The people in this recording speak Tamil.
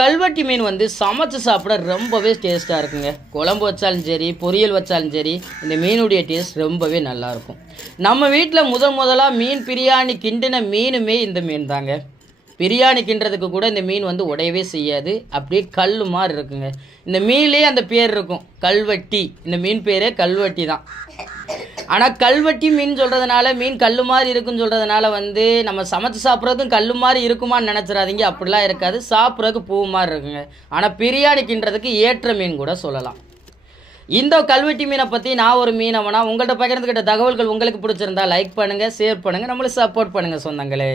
கல்வெட்டி மீன் வந்து சமைச்சு சாப்பிட ரொம்பவே டேஸ்ட்டாக இருக்குங்க. குழம்பு வச்சாலும் சரி பொரியல் வச்சாலும் சரி இந்த மீனுடைய டேஸ்ட் ரொம்பவே நல்லா இருக்கும். நம்ம வீட்டில் முதல் முதலாக மீன் பிரியாணி கிண்டின மீனுமே இந்த மீன் தாங்க. பிரியாணி கிண்டுறதுக்கு கூட இந்த மீன் வந்து உடையவே செய்யாது. அப்படியே கல் மாதிரி இருக்குங்க. இந்த மீன்லேயே அந்த பேர் இருக்கும். கல்வெட்டி. இந்த மீன் பேரே கல்வெட்டி தான். ஆனால் கல்வெட்டி மீன் சொல்கிறதுனால மீன் கல் மாதிரி இருக்குன்னு சொல்கிறதுனால வந்து நம்ம சமைச்சு சாப்பிட்றதும் கல் மாதிரி இருக்குமான்னு நினச்சிடாதீங்க. அப்படிலாம் இருக்காது. சாப்பிட்றதுக்கு பூ மாதிரி இருக்குங்க. ஆனால் பிரியாணிக்கின்றதுக்கு ஏற்ற மீன் கூட சொல்லலாம். இந்த கல்வெட்டி மீனை பற்றி நான் ஒரு மீனவனா உங்கள்கிட்ட பகிர்ந்துக்கிட்ட தகவல்கள் உங்களுக்கு பிடிச்சிருந்தா லைக் பண்ணுங்கள் ஷேர் பண்ணுங்கள் நம்மளுக்கு சப்போர்ட் பண்ணுங்கள் சொந்தங்களே.